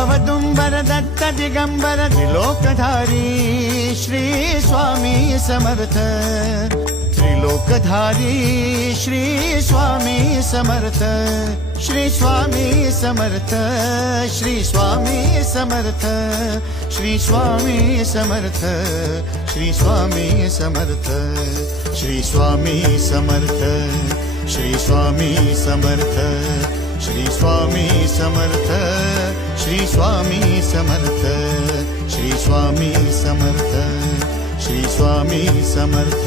अवदुंबर Datta Digambar त्रिलोकधारी Shri Swami Samarth त्रिलोकधारी Shri Swami Samarth Shri Swami Samarth Shri Swami Samarth Shri Swami Samarth Shri Swami Samarth Shri Swami Samarth Shri Swami Samarth Shri Swami Samarth Shri Swami Samarth Shri Swami Samarth Shri Swami Samarth